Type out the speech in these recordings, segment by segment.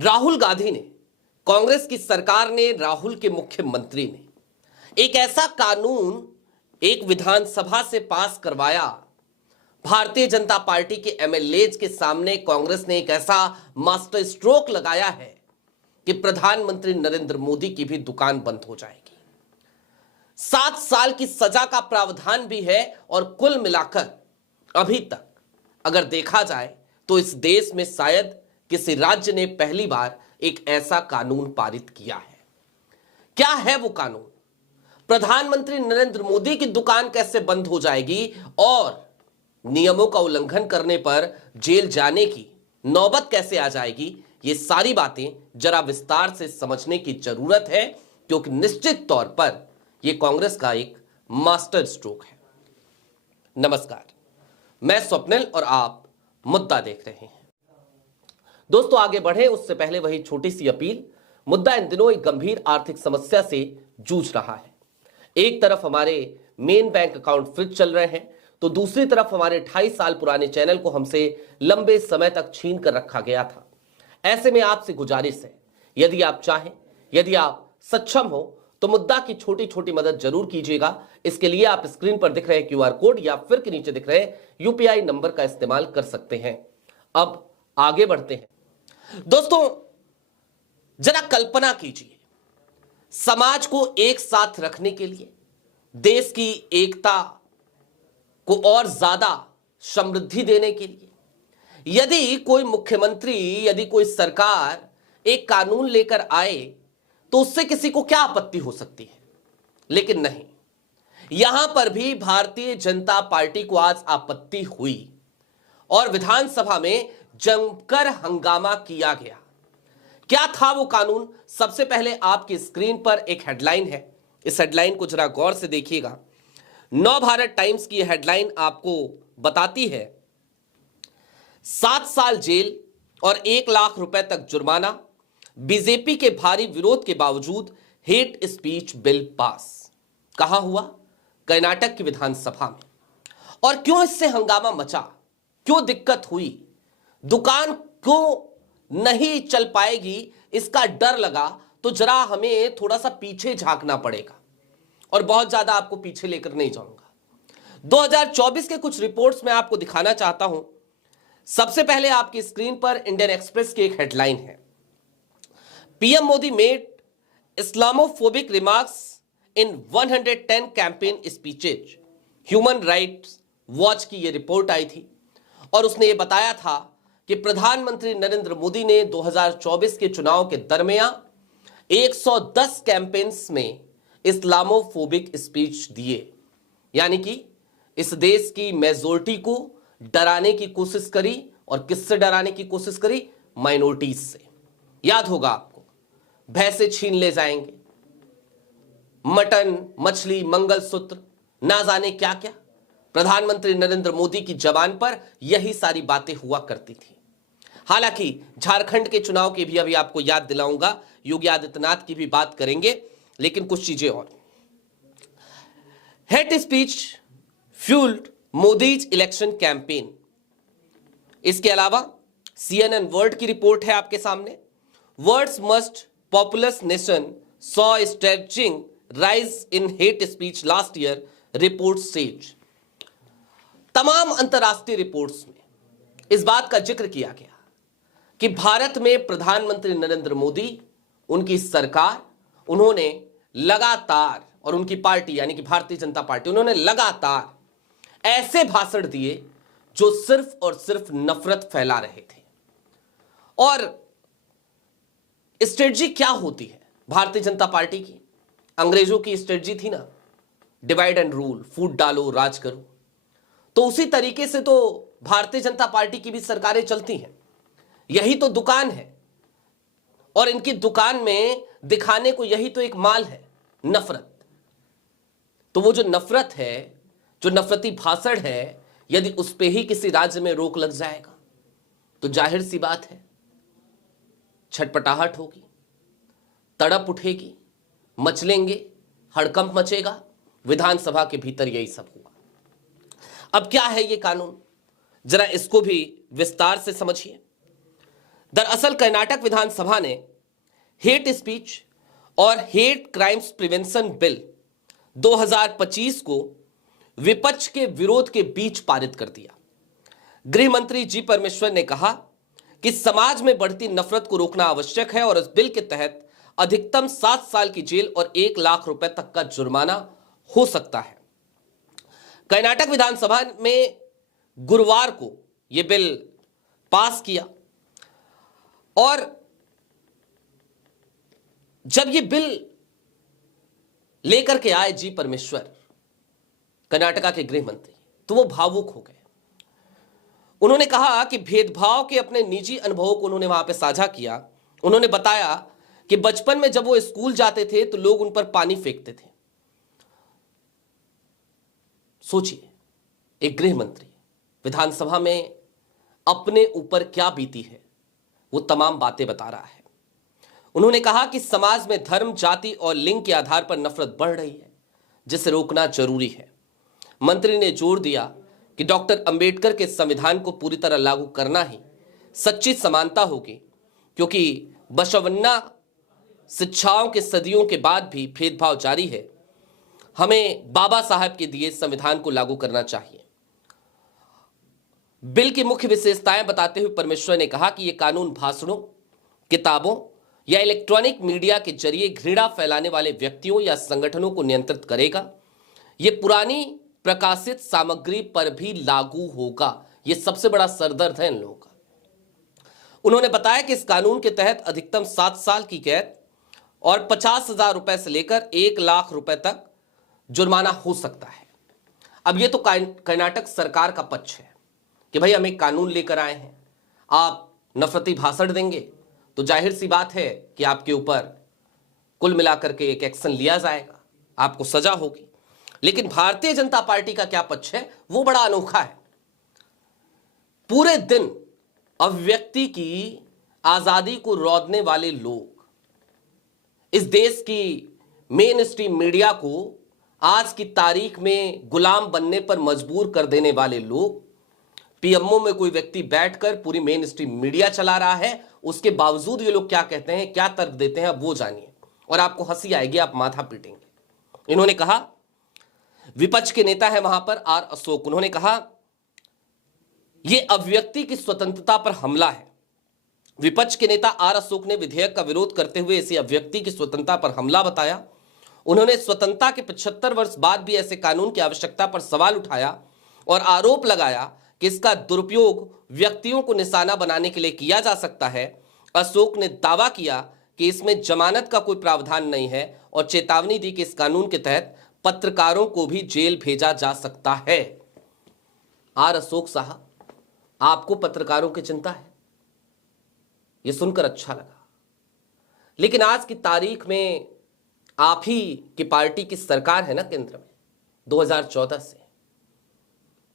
राहुल गांधी ने, कांग्रेस की सरकार ने, राहुल के मुख्यमंत्री ने एक ऐसा कानून एक विधानसभा से पास करवाया। भारतीय जनता पार्टी के एमएलएज के सामने कांग्रेस ने एक ऐसा मास्टर स्ट्रोक लगाया है कि प्रधानमंत्री नरेंद्र मोदी की भी दुकान बंद हो जाएगी। 7 साल की सजा का प्रावधान भी है और कुल मिलाकर अभी तक अगर देखा जाए तो इस देश में शायद किसी राज्य ने पहली बार एक ऐसा कानून पारित किया है। क्या है वो कानून? प्रधानमंत्री नरेंद्र मोदी की दुकान कैसे बंद हो जाएगी और नियमों का उल्लंघन करने पर जेल जाने की नौबत कैसे आ जाएगी? ये सारी बातें जरा विस्तार से समझने की जरूरत है, क्योंकि निश्चित तौर पर यह कांग्रेस का एक मास्टर स्ट्रोक है। नमस्कार, मैं स्वप्निल और आप मुद्दा देख रहे हैं। दोस्तों, आगे बढ़े उससे पहले वही छोटी सी अपील। मुद्दा इन दिनों एक गंभीर आर्थिक समस्या से जूझ रहा है। एक तरफ हमारे मेन बैंक अकाउंट फ्रीज चल रहे हैं, तो दूसरी तरफ हमारे 28 साल पुराने चैनल को हमसे लंबे समय तक छीन कर रखा गया था। ऐसे में आपसे गुजारिश है, यदि आप चाहें, यदि आप सक्षम हो, तो मुद्दा की छोटी छोटी मदद जरूर कीजिएगा। इसके लिए आप स्क्रीन पर दिख रहे क्यूआर कोड या फिर के नीचे दिख रहे यूपीआई नंबर का इस्तेमाल कर सकते हैं। अब आगे बढ़ते हैं। दोस्तों, जरा कल्पना कीजिए, समाज को एक साथ रखने के लिए, देश की एकता को और ज्यादा समृद्धि देने के लिए यदि कोई मुख्यमंत्री, यदि कोई सरकार एक कानून लेकर आए तो उससे किसी को क्या आपत्ति हो सकती है? लेकिन नहीं, यहां पर भी भारतीय जनता पार्टी को आज आपत्ति हुई और विधानसभा में जमकर हंगामा किया गया। क्या था वो कानून? सबसे पहले आपकी स्क्रीन पर एक हेडलाइन है, इस हेडलाइन को जरा गौर से देखिएगा। नवभारत टाइम्स की हेडलाइन आपको बताती है 7 साल जेल और 1 लाख रुपए तक जुर्माना, बीजेपी के भारी विरोध के बावजूद हेट स्पीच बिल पास। कहां हुआ? कर्नाटक की विधानसभा में। और क्यों इससे हंगामा मचा? क्यों दिक्कत हुई? दुकान क्यों नहीं चल पाएगी इसका डर लगा, तो जरा हमें थोड़ा सा पीछे झांकना पड़ेगा और बहुत ज्यादा आपको पीछे लेकर नहीं जाऊंगा। 2024 के कुछ रिपोर्ट्स मैं आपको दिखाना चाहता हूं। सबसे पहले आपकी स्क्रीन पर इंडियन एक्सप्रेस की एक हेडलाइन है, PM Modi made Islamophobic remarks in 110 campaign speeches. Human Rights Watch की यह रिपोर्ट आई थी और उसने यह बताया था कि प्रधानमंत्री नरेंद्र मोदी ने 2024 के चुनाव के दरमियान 110 कैंपेन्स में इस्लामोफोबिक स्पीच दिए, यानी कि इस देश की मेजॉरिटी को डराने की कोशिश करी। और किससे डराने की कोशिश करी? माइनॉरिटीज से। याद होगा आपको, भैंसे छीन ले जाएंगे, मटन, मछली, मंगलसूत्र, ना जाने क्या क्या। प्रधानमंत्री नरेंद्र मोदी की जबान पर यही सारी बातें हुआ करती थी। हालांकि झारखंड के चुनाव की भी अभी आपको याद दिलाऊंगा, योगी आदित्यनाथ की भी बात करेंगे, लेकिन कुछ चीजें और। Hate speech fuelled Modi's election campaign. इसके अलावा CNN वर्ल्ड की रिपोर्ट है आपके सामने, world's most populous nation saw stretching rise in hate speech last year, report says. तमाम अंतरराष्ट्रीय रिपोर्ट्स में इस बात का जिक्र किया गया कि भारत में प्रधानमंत्री नरेंद्र मोदी, उनकी सरकार, उन्होंने लगातार, और उनकी पार्टी यानी कि भारतीय जनता पार्टी, उन्होंने लगातार ऐसे भाषण दिए जो सिर्फ और सिर्फ नफरत फैला रहे थे। और स्ट्रेटजी क्या होती है भारतीय जनता पार्टी की? अंग्रेजों की स्ट्रेटजी थी ना, डिवाइड एंड रूल, फूट डालो राज करो। तो उसी तरीके से तो भारतीय जनता पार्टी की भी सरकारें चलती हैं। यही तो दुकान है और इनकी दुकान में दिखाने को यही तो एक माल है, नफरत। तो वो जो नफरत है, जो नफरती भाषण है, यदि उस पे ही किसी राज्य में रोक लग जाएगा तो जाहिर सी बात है छटपटाहट होगी, तड़प उठेगी, मचलेंगे, हड़कंप मचेगा। विधानसभा के भीतर यही सब हुआ। अब क्या है ये कानून, जरा इसको भी विस्तार से समझिए। दरअसल कर्नाटक विधानसभा ने हेट स्पीच और हेट क्राइम्स प्रिवेंशन बिल 2025 को विपक्ष के विरोध के बीच पारित कर दिया। गृह मंत्री जी परमेश्वर ने कहा कि समाज में बढ़ती नफरत को रोकना आवश्यक है और इस बिल के तहत अधिकतम 7 साल की जेल और 1 लाख रुपए तक का जुर्माना हो सकता है। कर्नाटक विधानसभा में गुरुवार को यह बिल पास किया और जब यह बिल लेकर के आए जी परमेश्वर, कर्नाटका के गृह मंत्री, तो वो भावुक हो गए। उन्होंने कहा कि भेदभाव के अपने निजी अनुभवों को उन्होंने वहां पे साझा किया। उन्होंने बताया कि बचपन में जब वो स्कूल जाते थे तो लोग उन पर पानी फेंकते थे। सोचिए, एक गृह मंत्री विधानसभा में अपने ऊपर क्या बीती है, वो तमाम बातें बता रहा है। उन्होंने कहा कि समाज में धर्म, जाति और लिंग के आधार पर नफरत बढ़ रही है, जिसे रोकना जरूरी है। मंत्री ने जोर दिया कि डॉक्टर अंबेडकर के संविधान को पूरी तरह लागू करना ही सच्ची समानता होगी, क्योंकि बसवन्ना शिक्षाओं के सदियों के बाद भी भेदभाव जारी है। हमें बाबा साहब के दिए संविधान को लागू करना चाहिए। बिल की मुख्य विशेषताएं बताते हुए परमेश्वर ने कहा कि यह कानून भाषणों, किताबों या इलेक्ट्रॉनिक मीडिया के जरिए घृणा फैलाने वाले व्यक्तियों या संगठनों को नियंत्रित करेगा। यह पुरानी प्रकाशित सामग्री पर भी लागू होगा। यह सबसे बड़ा सरदर्द है इन लोगों का। उन्होंने बताया कि इस कानून के तहत अधिकतम 7 साल की कैद और 50,000 रुपए से लेकर 1 लाख रुपए तक जुर्माना हो सकता है। अब यह तो कर्नाटक सरकार का पक्ष है कि भाई हम एक कानून लेकर आए हैं, आप नफरती भाषण देंगे तो जाहिर सी बात है कि आपके ऊपर कुल मिलाकर के एक एक्शन लिया जाएगा, आपको सजा होगी। लेकिन भारतीय जनता पार्टी का क्या पक्ष है, वो बड़ा अनोखा है। पूरे दिन अभिव्यक्ति की आजादी को रौंदने वाले लोग, इस देश की मेन स्ट्रीम मीडिया को आज की तारीख में गुलाम बनने पर मजबूर कर देने वाले लोग, पीएमओ में कोई व्यक्ति बैठकर पूरी मेन स्ट्रीम मीडिया चला रहा है, उसके बावजूद ये लोग क्या कहते हैं, क्या तर्क देते हैं, अब वो जानिए और आपको हंसी आएगी, आप माथा पीटेंगे। इन्होंने कहा, विपक्ष के नेता है वहां पर आर अशोक, उन्होंने कहा यह अभिव्यक्ति की स्वतंत्रता पर हमला है। विपक्ष के नेता आर अशोक ने विधेयक का विरोध करते हुए इसे अभिव्यक्ति की स्वतंत्रता पर हमला बताया। उन्होंने स्वतंत्रता के 75 वर्ष बाद भी ऐसे कानून की आवश्यकता पर सवाल उठाया और आरोप लगाया कि इसका दुरुपयोग व्यक्तियों को निशाना बनाने के लिए किया जा सकता है। अशोक ने दावा किया कि इसमें जमानत का कोई प्रावधान नहीं है और चेतावनी दी कि इस कानून के तहत पत्रकारों को भी जेल भेजा जा सकता है। आर अशोक साहब, आपको पत्रकारों की चिंता है, यह सुनकर अच्छा लगा। लेकिन आज की तारीख में आप ही की पार्टी की सरकार है ना केंद्र में, 2014 से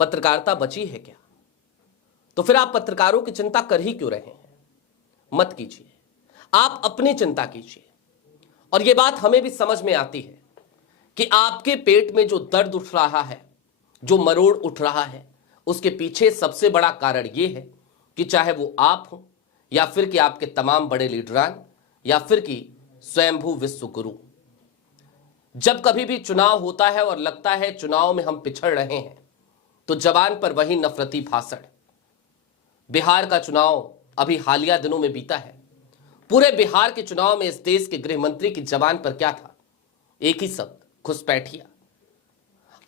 पत्रकारिता बची है क्या? तो फिर आप पत्रकारों की चिंता कर ही क्यों रहे हैं? मत कीजिए, आप अपनी चिंता कीजिए। और यह बात हमें भी समझ में आती है कि आपके पेट में जो दर्द उठ रहा है, जो मरोड़ उठ रहा है, उसके पीछे सबसे बड़ा कारण यह है कि चाहे वो आप हो या फिर कि आपके तमाम बड़े लीडरान या फिर कि स्वयंभू विश्व गुरु। जब कभी भी चुनाव होता है और लगता है चुनाव में हम पिछड़ रहे हैं, तो जबान पर वही नफरती भाषण। बिहार का चुनाव अभी हालिया दिनों में बीता है। पूरे बिहार के चुनाव में इस देश के गृह मंत्री की जबान पर क्या था? एक ही शब्द, घुसपैठिया।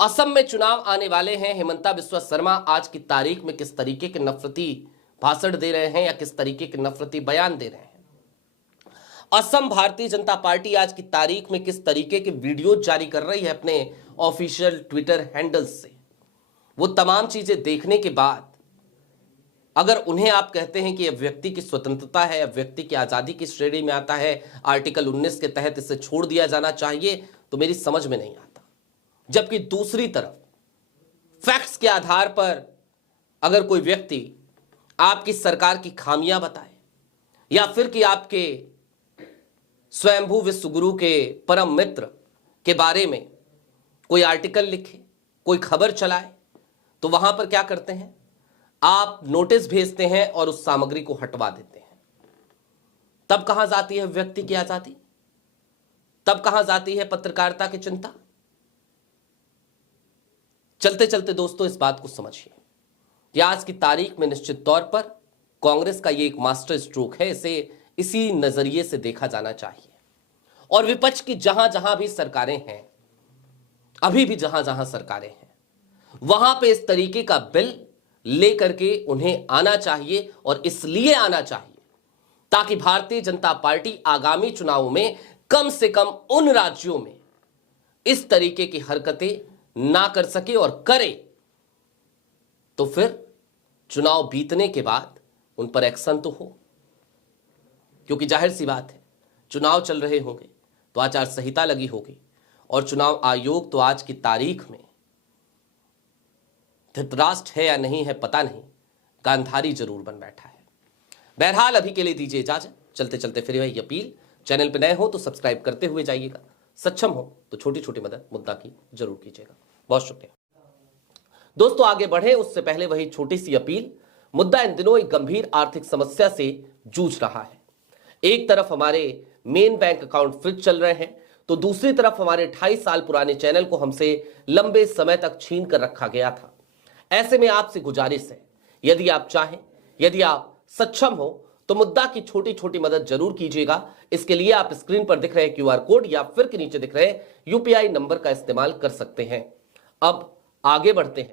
असम में चुनाव आने वाले हैं। हिमंता बिस्वा शर्मा आज की तारीख में किस तरीके के नफरती भाषण दे रहे हैं या किस तरीके के नफरती बयान दे रहे हैं? असम भारतीय जनता पार्टी आज की तारीख में किस तरीके के वीडियो जारी कर रही है अपने ऑफिशियल ट्विटर हैंडल्स से? वो तमाम चीजें देखने के बाद अगर उन्हें आप कहते हैं कि यह व्यक्ति की स्वतंत्रता है, व्यक्ति की आजादी की श्रेणी में आता है, आर्टिकल 19 के तहत इसे छोड़ दिया जाना चाहिए, तो मेरी समझ में नहीं आता। जबकि दूसरी तरफ फैक्ट्स के आधार पर अगर कोई व्यक्ति आपकी सरकार की खामियां बताए या फिर कि आपके स्वयंभू विश्व गुरु के परम मित्र के बारे में कोई आर्टिकल लिखे, कोई खबर चलाए, तो वहां पर क्या करते हैं? आप नोटिस भेजते हैं और उस सामग्री को हटवा देते हैं। तब कहां जाती है व्यक्ति की आजादी, तब कहां जाती है पत्रकारिता की चिंता। चलते चलते दोस्तों इस बात को समझिए कि आज की तारीख में निश्चित तौर पर कांग्रेस का ये एक मास्टर स्ट्रोक है, इसे इसी नजरिए से देखा जाना चाहिए। और विपक्ष की जहां जहां भी सरकारें हैं, अभी भी जहां जहां सरकारें हैं, वहां पे इस तरीके का बिल लेकर के उन्हें आना चाहिए। और इसलिए आना चाहिए ताकि भारतीय जनता पार्टी आगामी चुनावों में कम से कम उन राज्यों में इस तरीके की हरकतें ना कर सके, और करे तो फिर चुनाव बीतने के बाद उन पर एक्शन तो हो। क्योंकि जाहिर सी बात है, चुनाव चल रहे होंगे तो आचार संहिता लगी होगी, और चुनाव आयोग तो आज की तारीख में धृतराष्ट्र है या नहीं है पता नहीं, गांधारी जरूर बन बैठा है। बहरहाल अभी के लिए दीजिए इजाजत। चलते चलते फिर वही अपील, चैनल पर नए हो तो सब्सक्राइब करते हुए जाइएगा, सक्षम हो तो छोटी छोटी मदद मुद्दा की जरूर कीजिएगा। बहुत शुक्रिया दोस्तों। आगे बढ़े उससे पहले वही छोटी सी अपील। मुद्दा इन दिनों एक गंभीर आर्थिक समस्या से जूझ रहा है। एक तरफ हमारे मेन बैंक अकाउंट फ्रीज चल रहे हैं, तो दूसरी तरफ हमारे 28 साल पुराने चैनल को हमसे लंबे समय तक छीन कर रखा गया था। ऐसे में आपसे गुजारिश है, यदि आप चाहें, यदि आप सक्षम हो तो मुद्दा की छोटी छोटी मदद जरूर कीजिएगा। इसके लिए आप स्क्रीन पर दिख रहे क्यूआर कोड या फिर के नीचे दिख रहे यूपीआई नंबर का इस्तेमाल कर सकते हैं। अब आगे बढ़ते हैं।